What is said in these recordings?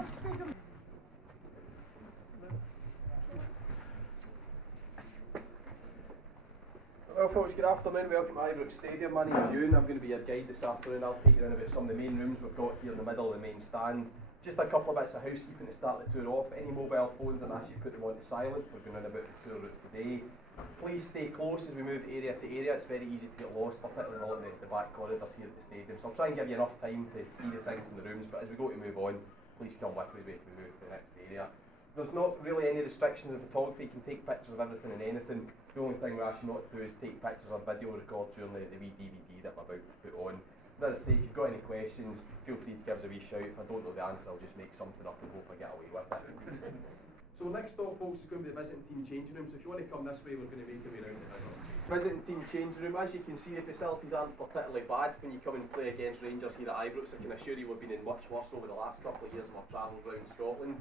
Well folks, good afternoon, welcome to Ibrox Stadium. My name is Ewan, I'm going to be your guide this afternoon. I'll take you around about some of the main rooms we've got here in the middle of the main stand. Just a couple of bits of housekeeping to start the tour off. Any mobile phones, I'm actually put them on to silent. We're going on about the tour route today. Please stay close as we move area to area. It's very easy to get lost, particularly along the back corridors here at the stadium. So I'll try and give you enough time to see the things in the rooms, but as we go to move on, please come with me as we move to the next area. There's not really any restrictions on photography. You can take pictures of everything and anything. The only thing we ask you not to do is take pictures or video record during the wee DVD that we're about to put on. But as I say, if you've got any questions, feel free to give us a wee shout. If I don't know the answer, I'll just make something up and hope I get away with it. So next stop, folks, is going to be the visiting team changing room. So if you want to come this way, we're going to make our way around the visiting team changing room. As you can see, the facilities aren't particularly bad when you come and play against Rangers here at Ibrox. I can assure you we've been in much worse over the last couple of years of our travels around Scotland.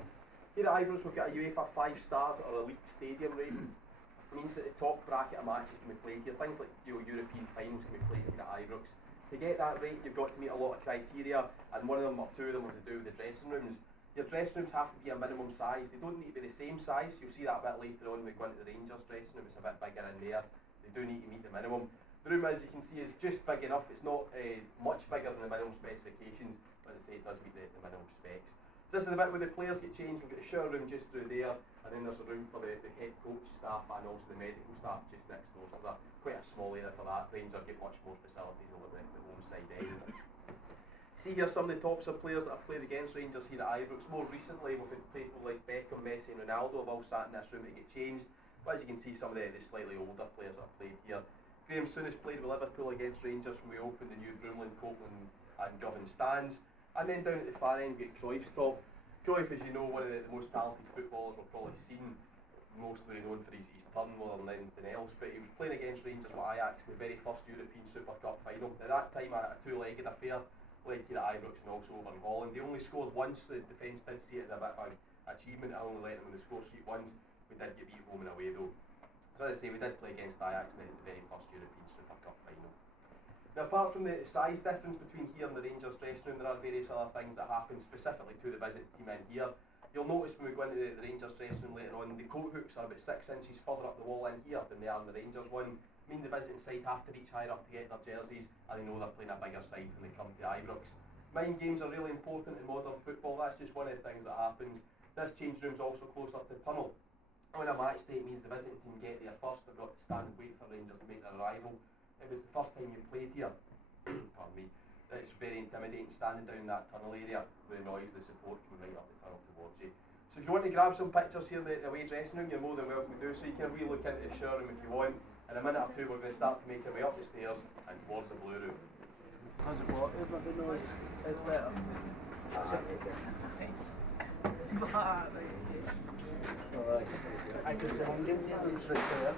Here at Ibrox we've got a UEFA 5-star or elite stadium rating. It means that the top bracket of matches can be played here. Things like European finals can be played here at Ibrox. To get that rate, you've got to meet a lot of criteria, and one of them or two of them are to do with the dressing rooms. Your dressing rooms have to be a minimum size. They don't need to be the same size. You'll see that a bit later on when we go into the Rangers dressing room. It's a bit bigger in there. They do need to meet the minimum. The room, as you can see, is just big enough. It's not much bigger than the minimum specifications, but as I say, it does meet the minimum specs. So this is the bit where the players get changed. We've got the shower room just through there, and then there's a room for the head coach staff and also the medical staff just next door. So there's quite a small area for that. Rangers get much more facilities over the home side end. See here some of the tops of players that have played against Rangers here at Ibrox. More recently we've had people like Beckham, Messi and Ronaldo have all sat in this room to get changed. But as you can see, some of the slightly older players that have played here. Graham Souness played with Liverpool against Rangers when we opened the new Broomland, Copeland and Govan stands. And then down at the far end we get Cruyff's top. Cruyff, as you know, one of the most talented footballers we've probably seen, mostly known for his turn more than anything else, but he was playing against Rangers with Ajax in the very first European Super Cup final. At that time a two-legged affair, played here at Ibrox and also over in Holland. He only scored once. The defence did see it as a bit of an achievement. I only let him on the score sheet once. We did get beat home and away though. So as I say, we did play against Ajax in the very first European Super Cup final. Now apart from the size difference between here and the Rangers dressing room, there are various other things that happen specifically to the visit team in here. You'll notice when we go into the Rangers dressing room later on, the coat hooks are about 6 inches further up the wall in here than they are in the Rangers one. I mean the visiting side have to reach higher up to get their jerseys, and they know they're playing a bigger side when they come to Ibrox. Mind games are really important in modern football. That's just one of the things that happens. This change room's also closer to the tunnel. On a match day, it means the visiting team get there first. They've got to stand and wait for Rangers to make their arrival. If it's the first time you played here, pardon me, it's very intimidating standing down that tunnel area with the noise, the support coming right up the tunnel towards you. So if you want to grab some pictures here in the away dressing room, you're more than welcome to do so. You can have a wee look into the shower room if you want. In a minute or two we're going to start to make our way up the stairs and towards the blue room. How's it work? But the noise is better. I could be hanging here, I'm straight there.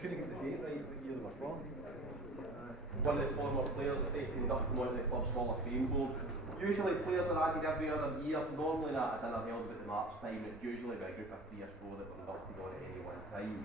Couldn't get the date right what year they were from. One of the former players is taking up from one of the club's Hall of Fame board. Usually players are added every other year, normally not at dinner held about the March time, it's usually by a group of 3 or 4 that were inducted on at any one time.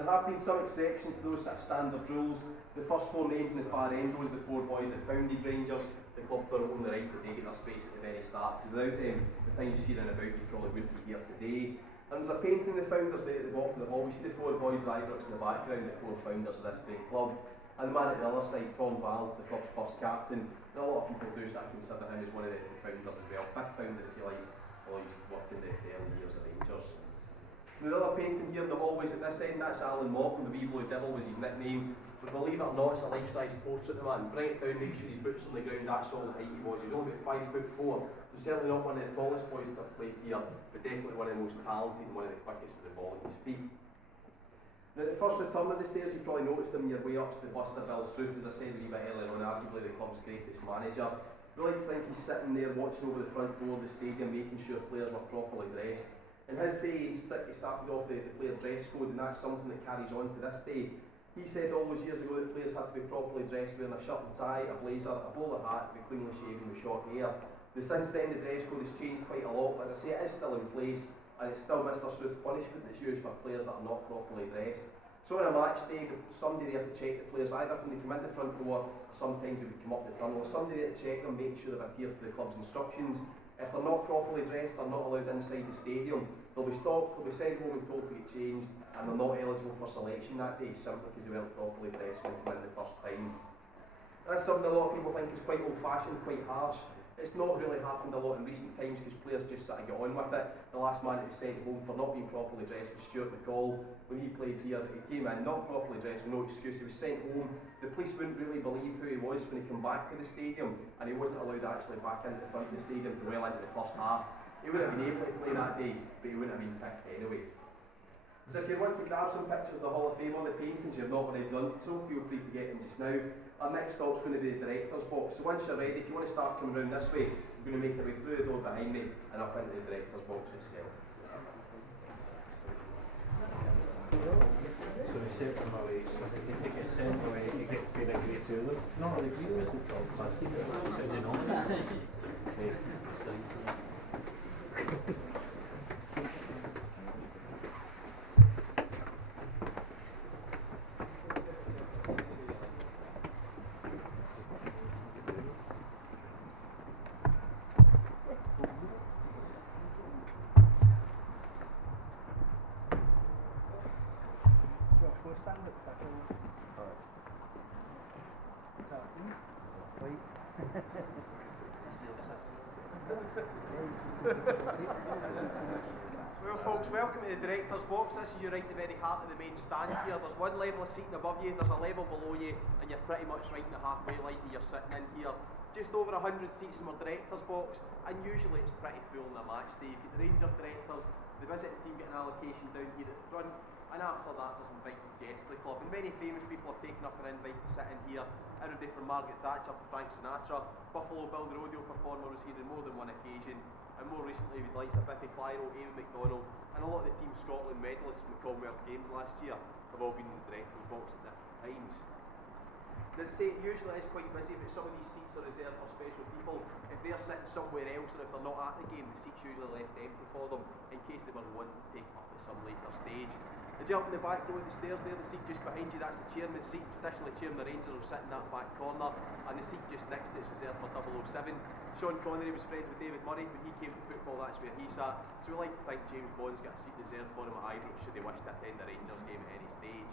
There have been some exceptions to those sort of standard rules. The first 4 names in the far end was the 4 boys that founded Rangers. The club thought only right that they get their space at the very start, because without them, the things you see around about, you probably wouldn't be here today. And there's a painting of the founders there at the bottom of the hall. We see the 4 boys of Ibrox in the background, the 4 founders of this great club. And the man at the other side, Tom Valls, the club's first captain. And a lot of people do sort of consider him as one of the founders as well, 5th founder if you like, although he's worked in the early years of Rangers. The other painting here in the hallways at this end, that's Alan Morton, the wee blue devil was his nickname. But believe it or not, it's a life-size portrait of the man. Bring it down, make sure his boots on the ground, that's all the height he was. He was only about 5'4". So certainly not one of the tallest boys to have played here, but definitely one of the most talented and one of the quickest with the ball at his feet. Now the first return of the stairs, you probably noticed him your way up to the Buster Bill's roof, as I said a wee bit earlier on, arguably the club's greatest manager. I like to think he's sitting there watching over the front door of the stadium, making sure players were properly dressed. In his day, he started off the player dress code, and that's something that carries on to this day. He said all those years ago that players had to be properly dressed, wearing a shirt and tie, a blazer, a bowler hat, to be cleanly shaven with short hair. But since then, the dress code has changed quite a lot, but as I say, it is still in place, and it's still Mr. Sooth's punishment that's used for players that are not properly dressed. So on a match day, somebody there to check the players, either when they come in the front door, sometimes they would come up the tunnel, somebody there to check them, make sure they've adhered to the club's instructions. If they're not properly dressed, they're not allowed inside the stadium. They'll be stopped, they'll be sent home and told to get changed, and they're not eligible for selection that day, simply because they weren't properly dressed when they come in the first time. That's something a lot of people think is quite old-fashioned, quite harsh. It's not really happened a lot in recent times because players just sort of get on with it. The last man to be sent home for not being properly dressed was Stuart McCall. When he played here, he came in not properly dressed with no excuse. He was sent home. The police wouldn't really believe who he was when he came back to the stadium, and he wasn't allowed actually back into the front of the stadium for well into the first half. He would have been able to play that day, but he wouldn't have been picked anyway. So if you want to grab some pictures of the Hall of Fame on the paintings you've not already done so, feel free to get them just now. Our next stop's going to be the director's box. So once you're ready, if you want to start coming round this way, you're going to make your way through the door behind me and up into the director's box itself. So they set them away, so they get sent away, you get paid a grade to them. No, the grade isn't top class, he said you know. Well folks, welcome to the director's box. This is you right in the very heart of the main stand here. There's one level of seating above you, there's a level below you, and you're pretty much right in the halfway line where you're sitting in here. Just over 100 seats in our director's box, and usually it's pretty full on a match day. You've got the Rangers directors, the visiting team get an allocation down here at the front, and after that there's invited guests to the club. And many famous people have taken up an invite to sit in here. Everybody from Margaret Thatcher to Frank Sinatra. Buffalo Bill the rodeo performer was here on more than one occasion. And more recently with likes of Biffy Clyro, Eamon MacDonald, and a lot of the Team Scotland medalists from the Commonwealth Games last year have all been in the director's box at different times. As I say, usually it's quite busy, but some of these seats are reserved for special people. If they're sitting somewhere else or if they're not at the game, the seats usually left empty for them in case they were wanting to take up at some later stage. As you up in the back row of the stairs there, the seat just behind you, that's the chairman's seat. Traditionally, Chairman of the Rangers will sit in that back corner, and the seat just next to it is reserved for 007. Sean Connery was friends with David Murray. When he came to football, that's where he sat. So we like to think James Bond's got a seat reserved for him at Ibrox should he wish to attend a Rangers game at any stage.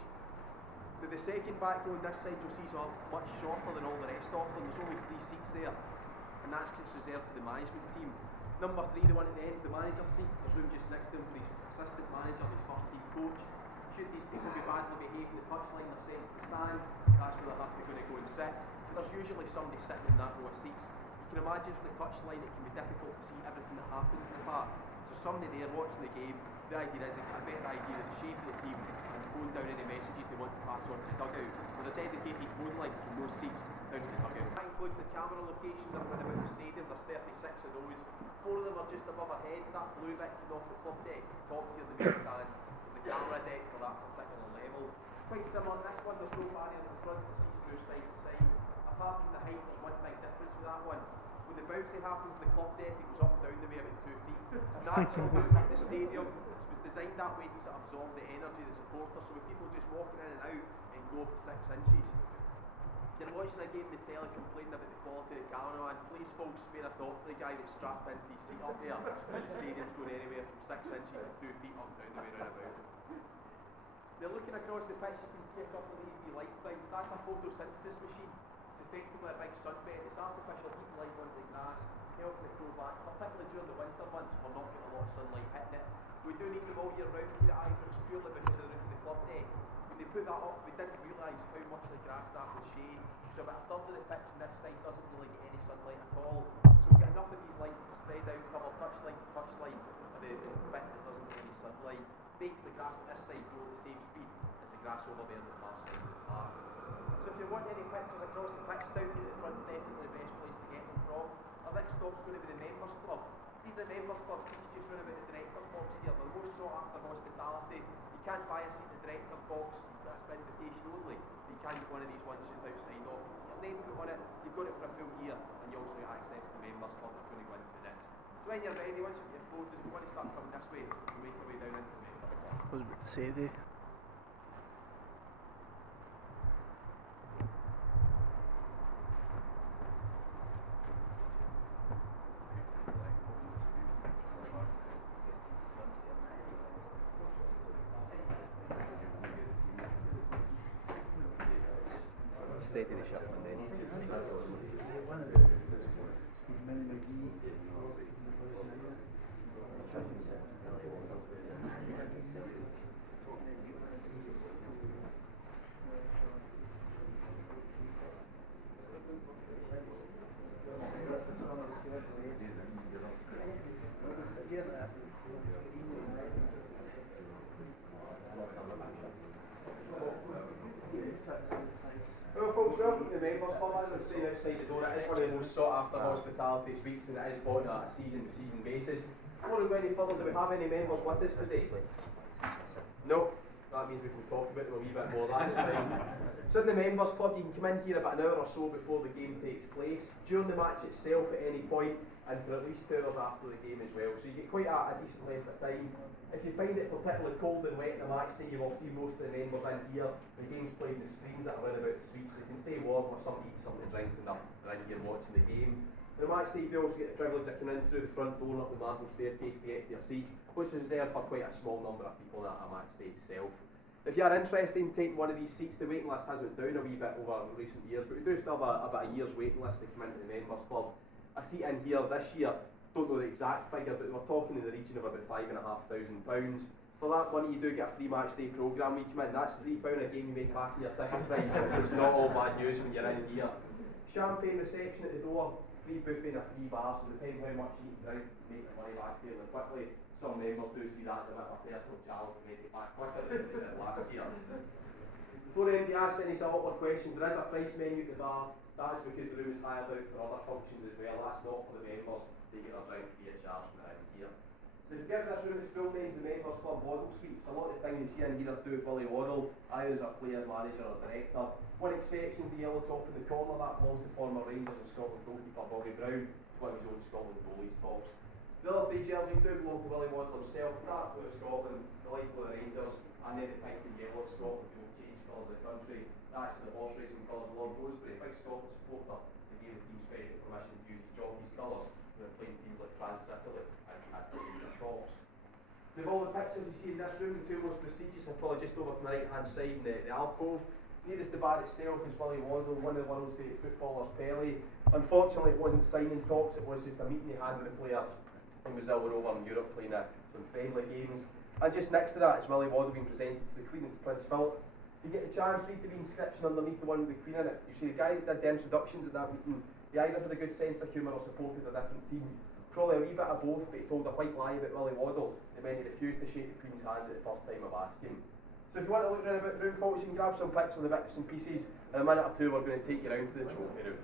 Now the second back row on this side you'll see is much shorter than all the rest of them. There's only 3 seats there, and that's just reserved for the management team. Number 3, the one at the end, is the manager's seat. There's room just next to him for his assistant manager, his first team coach. Should these people be badly behaving, the touchline, they're sent to the stand. That's where they'll have to go and sit. But there's usually somebody sitting in that row of seats. You can imagine from the touchline it can be difficult to see everything that happens in the park. So somebody there watching the game, the idea is they get a better idea of the shape of the team and phone down any messages they want to pass on to the dugout. There's a dedicated phone line from those seats down to the dugout. That includes the camera locations around about the stadium. There's 36 of those. 4 of them are just above our heads. That blue bit coming off the club deck, top tier the main stand. There's a camera deck for that particular level. It's quite similar. This one there's no barriers in front, the seats move side to side. Apart from the height, there's one big difference with that one. When the bouncy happens in the club deck, it goes up and down the way about 2 feet. It's natural movement in the stadium. It was designed that way to sort of absorb the energy of the supporters. So with people just walking in and out, it can go up to 6 inches. If you're watching a game in the telly complaining about the quality of the cameraman, please folks spare a thought for the guy that's strapped into his seat up there, because the stadium's going anywhere from 6 inches to 2 feet up down the way round about. Now looking across the pitch you can see a couple of UV light things. That's a photosynthesis machine. It's effectively a big sunbed. It's artificial heat light on the grass, helping it grow back, particularly during the winter months when we're not getting a lot of sunlight hitting it. We do need them all year round here at Ibrox purely because of the roof of the club deck. When they put that up, we didn't realise how much the grass that would shade. So about a third of the pitch on this side doesn't really get any sunlight at all. So we've got enough of these lights to spread out, cover touchline to touchline, and the bit that doesn't get any sunlight makes the grass at this side grow at the same speed as the grass over there on the far side of the park. So if you want any pictures across the pitch, down here at the front's definitely the best place to get them from. Our next stop's going to be the Members Club. These are the Members Club seats just round about the Director's Box here. They're most sought after hospitality. You can't buy a seat in the Director's Box, that's by invitation only. You can get one of these ones just outside of. Your name put on it, you've got it for a full year, and you also get access to the Members Club that we're going to go into next. So when you're ready, once you've got your photos, we want to start coming this way, and make our way down into the Members Club. I was about to say there. Steady the shutters and then well, folks, welcome to the Members Club. As I was saying outside the door, it is one of the most sought after hospitality suites, and it is bought on a season-to-season basis. Before we go any further, do we have any members with us today? No? That means we can talk about them a wee bit more, that's fine. So in the Members Club, you can come in here about an hour or so before the game takes place, during the match itself at any point, and for at least 2 hours after the game as well. So you get quite a decent length of time. If you find it particularly cold and wet in the match day, you will see most of the members in here. The game's played in the screens that are in about the suite, so you can stay warm or something, eat something to drink when they're in here watching the game. The match day, you also get the privilege of coming in through the front door and up the marble staircase to get to your seat, which is reserved for quite a small number of people at a match day itself. If you are interested in taking one of these seats, the waiting list has went down a wee bit over recent years, but we do still have about a year's waiting list to come into the Members Club. A seat in here this year, don't know the exact figure, but we're talking in the region of about £5,500. For that money you do get a free match day programme when you come in. That's £3 a game you make back in your ticket price. It's not all bad news when you're in here. Champagne reception at the door, free buffet and a free bar, so depending how much you eat and drink, you make your money back fairly quickly. Some members do see that as a bit of a personal challenge to make it back quicker than they did last year. Before anybody asks any sort of awkward questions, there is a price menu at the bar. That is because the room is hired out for other functions as well. That's not for the members. They get their drink free of charge when they're in here. Now, to give this room its full name, the Members Club Waddle Suite. So a lot of the things you see in here are to do with Willie Waddle, either as a player, manager or director. One exception is the yellow top in the corner. That belongs to former Rangers and Scotland goalkeeper Bobby Brown, one of his own Scotland goalies tops. The other 3 jerseys do belong to Willie Waddle himself. Dark blue of Scotland, the light blue of Rangers, and then the pink and yellow of Scotland, who will change colours of the country. That's the horse racing colours of Lord Rosebery, a big Scotland supporter. They gave the team special permission to use the jockey's colours. They're playing teams like France, Italy, and he had to use their tops. Of all the pictures you see in this room, the 2 most prestigious are probably just over to the right hand side in the alcove. Nearest the bar itself is Willie Waddle, one of the world's great footballers, Pelé. Unfortunately, it wasn't signing talks, it was just a meeting he had with the player in Brazil and over in Europe playing some friendly games. And just next to that is Willie Waddle being presented to the Queen and Prince Philip. If you get a chance, read the inscription underneath the one with the Queen in it. You see the guy that did the introductions at that meeting, he either had a good sense of humour or supported a different team. Probably a wee bit of both, but he told a white lie about Willie Waddle, and then he refused to shake the Queen's hand at the first time of asking. So if you want to look around a bit room, folks, you can grab some pics of the bits and pieces. In a minute or two, we're going to take you round to the trophy room.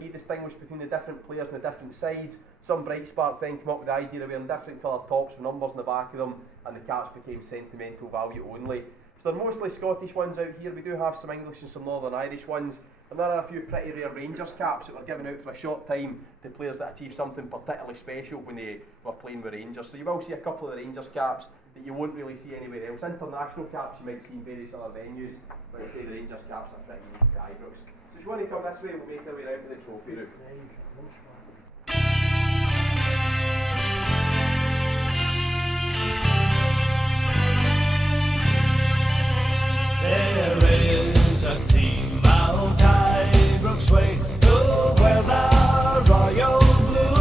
He distinguished between the different players on the different sides. Some bright spark then came up with the idea of wearing different coloured tops with numbers on the back of them, and the caps became sentimental value only. So they're mostly Scottish ones out here. We do have some English and some Northern Irish ones, and there are a few pretty rare Rangers caps that were given out for a short time to players that achieved something particularly special when they were playing with Rangers. So you will see a couple of the Rangers caps that you won't really see anywhere else. International caps you might see in various other venues, but I'd say the Rangers caps are pretty unique to Ibrox. So if you want to come this way, we'll make our way round to the trophy room. There is a team out Ibrox way who wear the royal blue.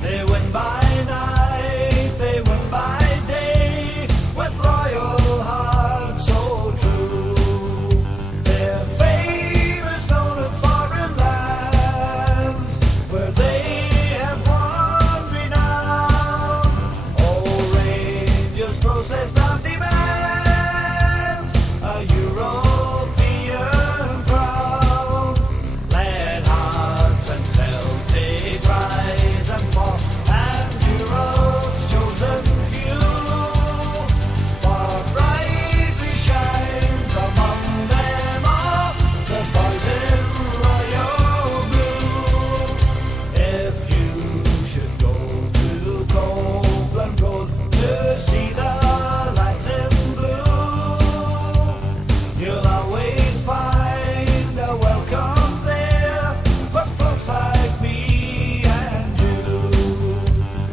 They win by night, they win by day, with royal hearts so true. Their fame is known in foreign lands, where they have won renown. All Rangers processed on demand. European crowd, let hearts and Celtic rise and fall, and Europe's chosen few. For brightly shines among them all the boys in royal blue. If you should go to Copeland Road to see the lads in blue, you'll always find a welcome there for folks like me and you.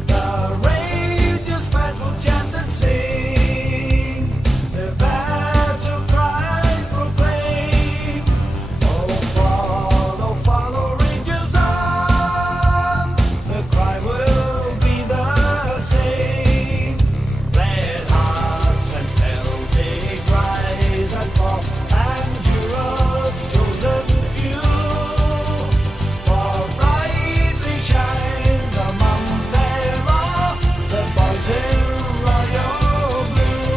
The Rangers fans will chant and sing, their battle cries proclaim. Oh, follow Rangers on, the cry will be the same. Let hearts and Celtic rise and fall, and Europe's chosen few. For brightly shines among them all the boys in royal blue.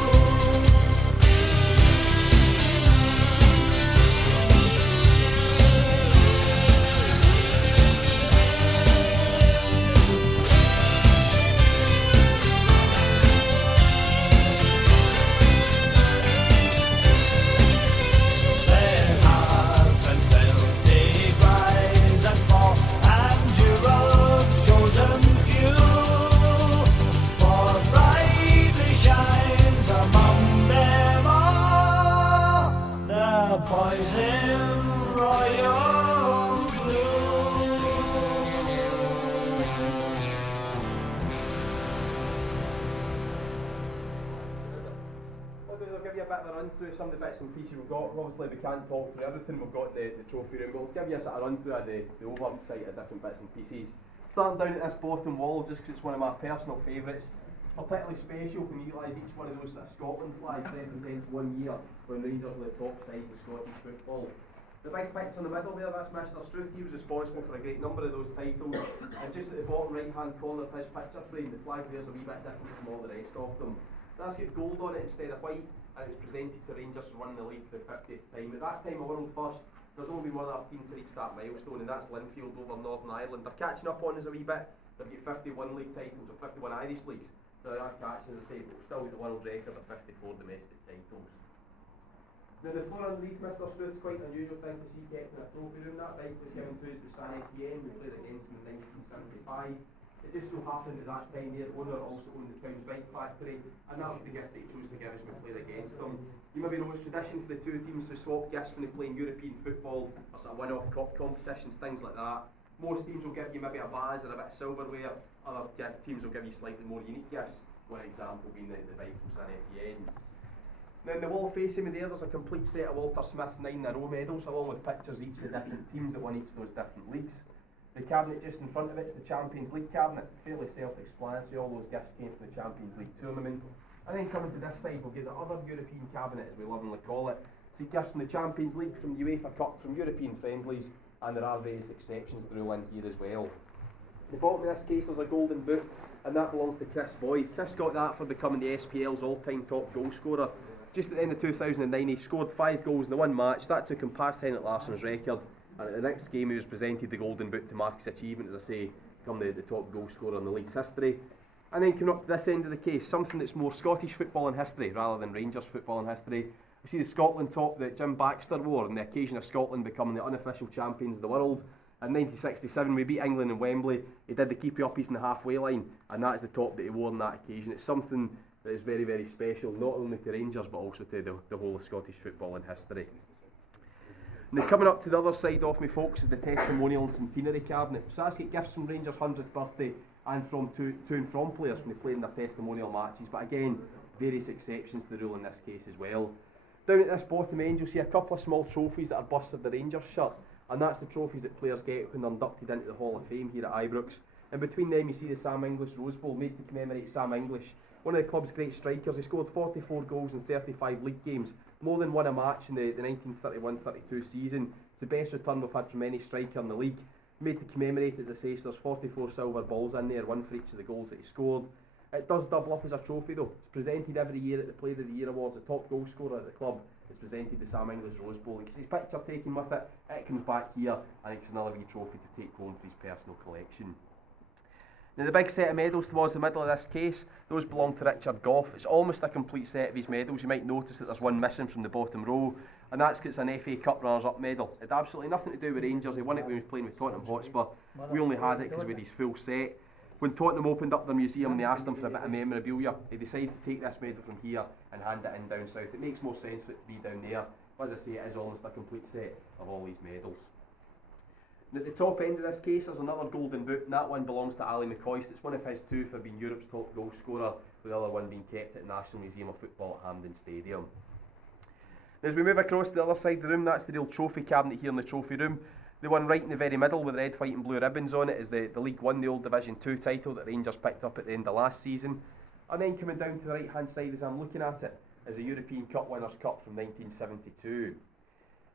Let hearts and Celtic rise and fall, and Europe's chosen few. For brightly shines among them all the boys in royal blue. I'll give you a bit of a run through some of the bits and pieces we've got. Obviously we can't talk through everything we've got in the trophy room, but we'll give you a sort of run through of the oversight of different bits and pieces. Starting down at this bottom wall, just because it's one of my personal favourites. Particularly special when you realise each one of those Scotland flags represents 1 year when Rangers were the top side of Scottish football. The big picture in the middle there, that's Mr Struth. He was responsible for a great number of those titles. And just at the bottom right hand corner of his picture frame, the flag there's a wee bit different from all the rest of them. That's got gold on it instead of white, and it was presented to Rangers for winning the league for the 50th time. At that time, a world first, there's only one other team to reach that milestone, and that's Linfield over Northern Ireland. They're catching up on us a wee bit. They've got 51 league titles or 51 Irish leagues. So they are catching, as I say, but we've still got the world record of 54 domestic titles. Now the floor underneath Mr Struth's quite an unusual thing to see kept in a trophy room. That right was given to us by San Etienne, we played against them in 1975. It just so happened at that time their owner also owned the Towns Bike Factory, and that was the gift that he chose to give us when we played against them. You maybe know it's tradition for the two teams to swap gifts when they play in European football, or sort of one-off cup competitions, things like that. Most teams will give you maybe a vase or a bit of silverware, other teams will give you slightly more unique gifts. One example being the Viking San Etienne. Now in the wall facing me there's a complete set of Walter Smith's 9 in a row medals, along with pictures of each of the different teams that won each of those different leagues. The cabinet just in front of it is the Champions League cabinet, fairly self-explanatory. All those gifts came from the Champions League tournament. And then coming to this side, we'll get the other European cabinet, as we lovingly call it. See gifts from the Champions League, from UEFA Cup, from European friendlies, and there are various exceptions to rule in here as well. The bottom of this case there's a golden boot, and that belongs to Chris Boyd. Chris got that for becoming the SPL's all-time top goal scorer. Just at the end of 2009 he scored 5 goals in the one match. That took him past Henrik Larsson's record, and at the next game he was presented the golden boot to mark his achievement, as I say, become the top goal scorer in the league's history. And then coming up to this end of the case, something that's more Scottish football in history rather than Rangers football in history. We see the Scotland top that Jim Baxter wore on the occasion of Scotland becoming the unofficial champions of the world. In 1967 we beat England in Wembley. He did the keepy-uppies in the halfway line, and that is the top that he wore on that occasion. It's something that is very, very special, not only to Rangers but also to the whole of Scottish football in history. Now coming up to the other side of me, folks, is the testimonial and centenary cabinet. So that's got gifts from Rangers' 100th birthday and from to and from players when they play in their testimonial matches, but again, various exceptions to the rule in this case as well. Down at this bottom end you'll see a couple of small trophies that are busts of the Rangers shirt, and that's the trophies that players get when they're inducted into the Hall of Fame here at Ibrox. And between them you see the Sam English Rose Bowl, made to commemorate Sam English, one of the club's great strikers. He scored 44 goals in 35 league games, more than one a match in the 1931-32 season. It's the best return we've had from any striker in the league. Made to commemorate, as I say, so there's 44 silver balls in there, one for each of the goals that he scored. It does double up as a trophy though. It's presented every year at the Player of the Year Awards. The top goal scorer at the club is presented the Sam English Rose Bowl. He gets his picture taken with it, it comes back here, and it's another wee trophy to take home for his personal collection. Now the big set of medals towards the middle of this case, those belong to Richard Gough. It's almost a complete set of his medals. You might notice that there's one missing from the bottom row, and that's because it's an FA Cup runners-up medal. It had absolutely nothing to do with Rangers. He won it when he was playing with Tottenham Hotspur. We only had it because we had his full set. When Tottenham opened up their museum and they asked him for a bit of memorabilia, he decided to take this medal from here and hand it in down south. It makes more sense for it to be down there. But as I say, it is almost a complete set of all these medals. And at the top end of this case there's another golden boot, and that one belongs to Ali McCoist. It's one of his two for being Europe's top goal scorer, with the other one being kept at the National Museum of Football at Hampden Stadium. Now as we move across to the other side of the room, that's the real trophy cabinet here in the trophy room. The one right in the very middle with the red, white and blue ribbons on it is the League One, the old Division 2 title that Rangers picked up at the end of last season. And then coming down to the right hand side as I'm looking at it is the European Cup Winners' Cup from 1972.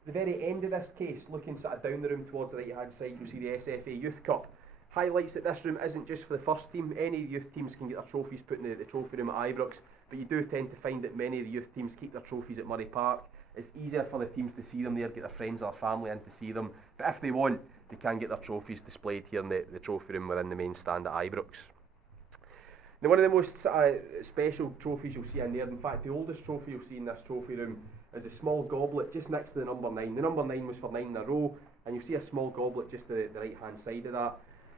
The very end of this case, looking sort of down the room towards the right hand side, you'll see the SFA Youth Cup. Highlights that this room isn't just for the first team. Any youth teams can get their trophies put in the trophy room at Ibrox, but you do tend to find that many of the youth teams keep their trophies at Murray Park. It's easier for the teams to see them there, get their friends or their family in to see them, but if they want, they can get their trophies displayed here in the trophy room within the main stand at Ibrox. Now one of the most special trophies you'll see in there, in fact the oldest trophy you'll see in this trophy room, is a small goblet just next to the number 9. The number 9 was for 9 in a row, and you'll see a small goblet just to the right hand side of that.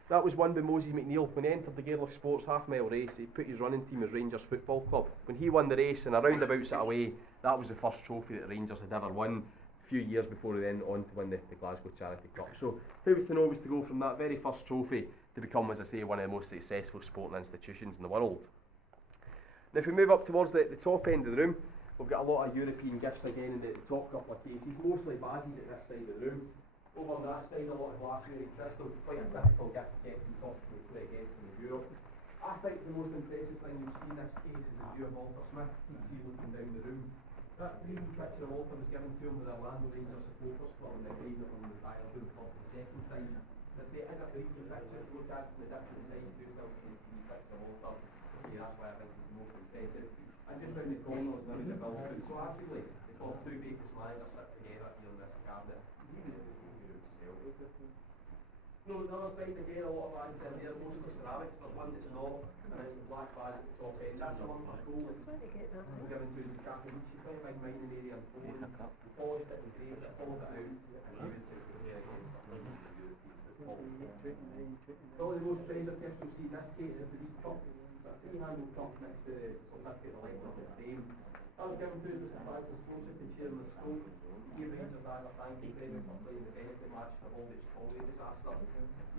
That was won by Moses McNeil. When he entered the Gaelic Sports half-mile race, he put his running team as Rangers Football Club. When he won the race in a roundabout sort of way, that was the first trophy that Rangers had ever won, a few years before he then on to win the Glasgow Charity Cup. So who was to know was to go from that very first trophy to become, as I say, one of the most successful sporting institutions in the world. Now if we move up towards the top end of the room, we've got a lot of European gifts again in the top couple of cases, mostly Bazzies at this side of the room. Over on that side, a lot of glassware and crystal, quite a typical gift to get from top to play against in the Europe. I think the most impressive thing you'll see in this case is the view of Walter Smith. You can see looking down the room. That 3D picture of Walter was given to him with the Orlando Rangers supporters club on the occasion of him retired doing for the second time. As I say, it is a 3D picture. If you look at it from the different sides, you do still see the 3D picture of Walter. So that's why I think it's the most impressive. And just round the corner is an image of Bill Foot. So arguably, the top two greatest managers sit together here in this cabinet, even if it's no, the other side again, a lot of vases in there, mostly ceramics. There's one that's not, and it's the black vase at the top end. That's a lump of gold given to the Capinucci, quite a big mining area in Poland. We polished it and engraved it, hollowed it out, and used it to play against the probably the most treasure gift you'll see in this case is the League Cup. It's a three-handled cup next to the certificate of light of the frame. That was given to Mr. Francis Joseph, the chairman of Stoke. He gave Rangers as a thank you payment for playing the benefit match for all this Colway disaster.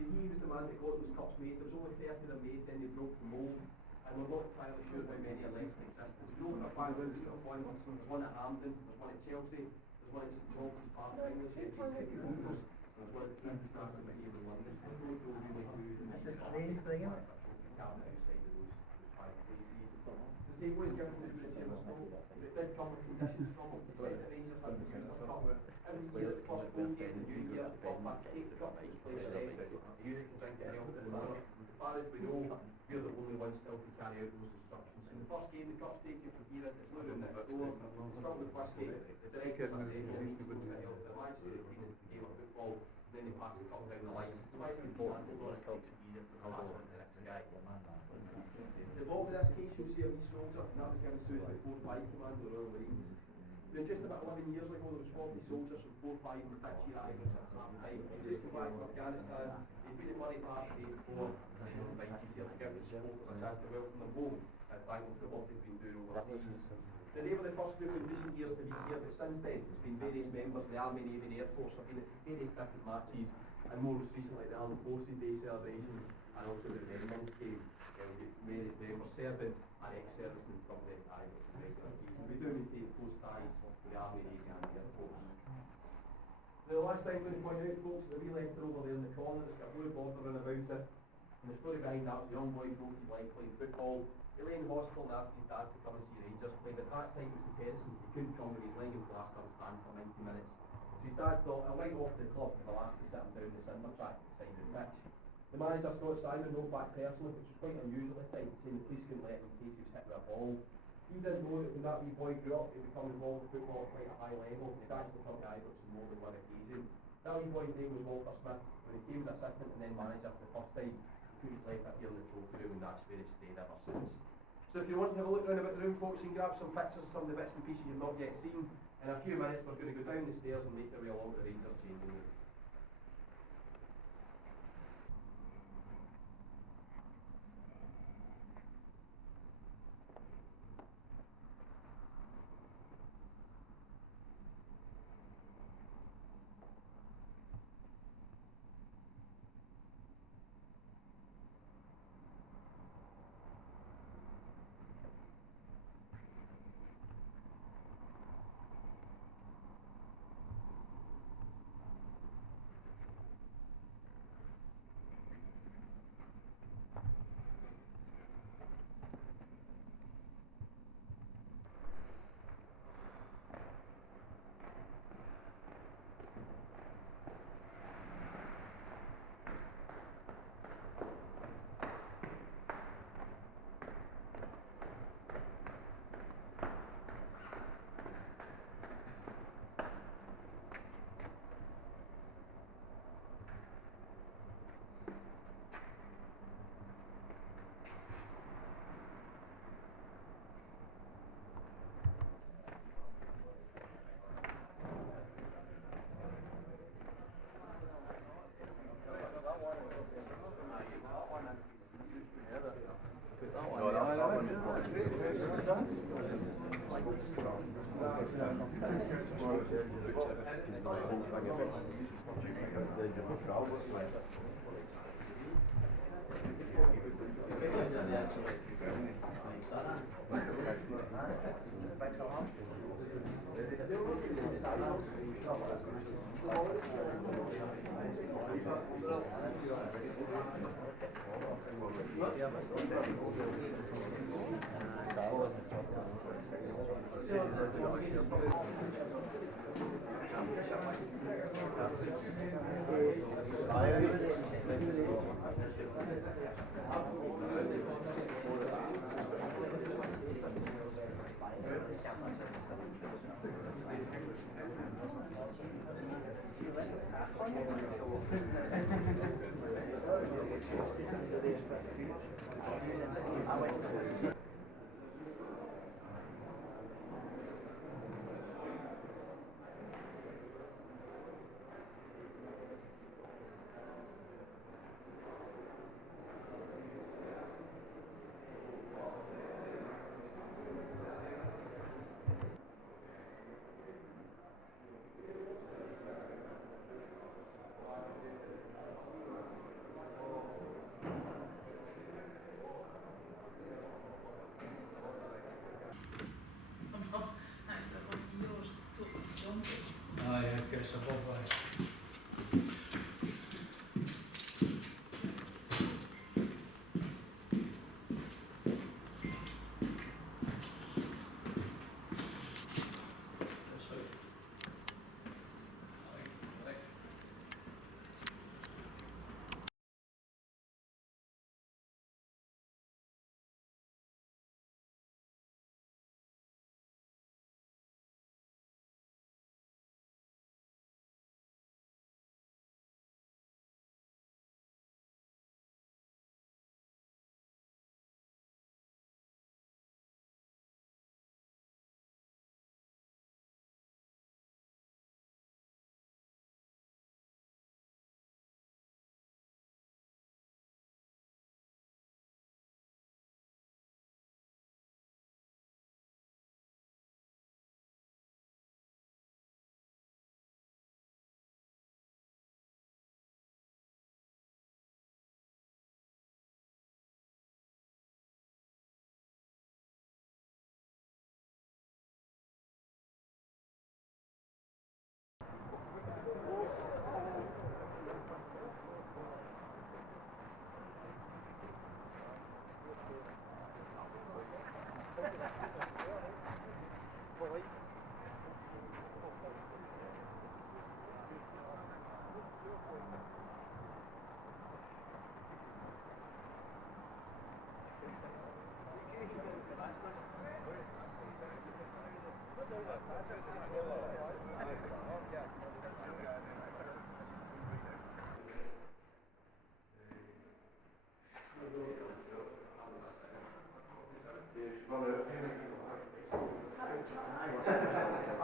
He was the man that got those cups made. There was only 30 of them made, then they broke the mould. and we're not entirely sure how many are left in existence. We know for a fact there's still one. There's one at Hampden, there's one at Chelsea, there's one at St George's Park in English, there's one at King's National Museum in London. I don't know really who the next cabinet outside of those 5 places. The same was given to the Chairman Stowe, but it did come with conditions from him. He said that Rangers had to use their cup every year. It's first home game, the new year, the top back take the cup takes place at Exeter. The unit can drink it any of it in the morning. As far as we know, we're the only ones still to carry out those instructions. In the first game, the cup's taken from here, it's moving next door, it's filled with whiskey. The directors are saying no means going to help the match, they've been in the game of football, and then they pass the cup down the line. So it's important to know it makes it easier to pass on to the next guy. The ball of this case, you'll see a wee soldier, and that was given to us by 4-5 Command of the Royal Marines. Then just about 11 years ago, there was 40 soldiers from 4-5 in the pitch here at Ibrox at half time. They just come back from Afghanistan, they'd been at Money Park the day before, and they were invited here to give the supporters a chance to welcome them home and thank them for what they've been doing overseas. Then they were the first group in recent years to be here, but since then it's been various members of the Army, Navy and Air Force have been at various different matches, and most recently the Armed Forces Day celebrations, and also the Remembrance Day, various members serving and ex-servicemen from the Ibrox regular keys. And we do maintain close ties with the Army, Navy and the Air Force. The last thing I'm going to point out, folks, is the wee letter over there in the corner. It's got a blue border in about it. And the story behind that was a young boy broke his leg playing football. He lay in the hospital and asked his dad to come and see Rangers play, but at that time it was the Pedersen. He couldn't come with his leg and plaster and stand for 90 minutes. So his dad thought, I'll write off to the club if I'll ask to sit him down the cinder track beside the pitch. The manager, Scott Simon, wrote back personally, which was quite unusual at the time, saying the police couldn't let him in case he was hit with a ball. He didn't know that when that wee boy grew up, he'd become involved with football at quite a high level. He'd actually come to Ibrox on more than one occasion. That wee boy's name was Walter Smith. When he came as assistant and then manager for the first time, he put his life up here in the trophy room, and that's where he's stayed ever since. So if you want to have a look around about the room, folks, you can grab some pictures of some of the bits and pieces you've not yet seen. In a few minutes, we're going to go down the stairs and make our way along the Rangers changing room.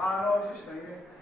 Ah, no, it's just thinking.